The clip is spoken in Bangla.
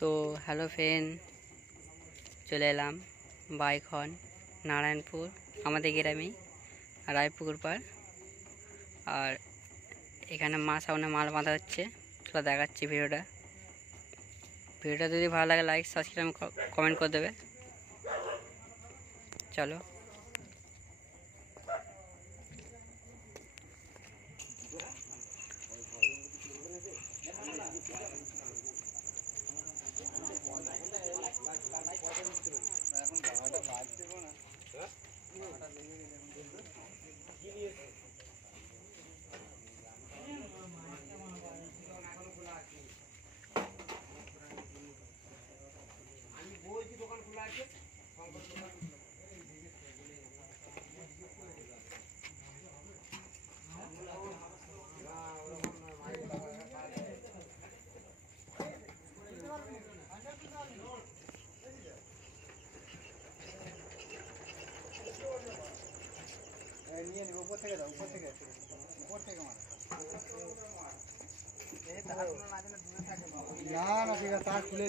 তো হ্যালো ফ্রেন্ড, চলে এলাম বাইখন নারায়ণপুর আমাদের গ্রামে রায়পুকুর পাড়। আর এখানে সামনে মাল বাঁধা হচ্ছে, তো দেখাচ্ছি ভিডিওটা যদি ভালো লাগে লাইক সাবস্ক্রাইব কমেন্ট করে দেবে। চলো। নিয়ে নিব উপর থেকে দাও, উপর থেকে মারা। না না ঠিক আছে, তার খুলে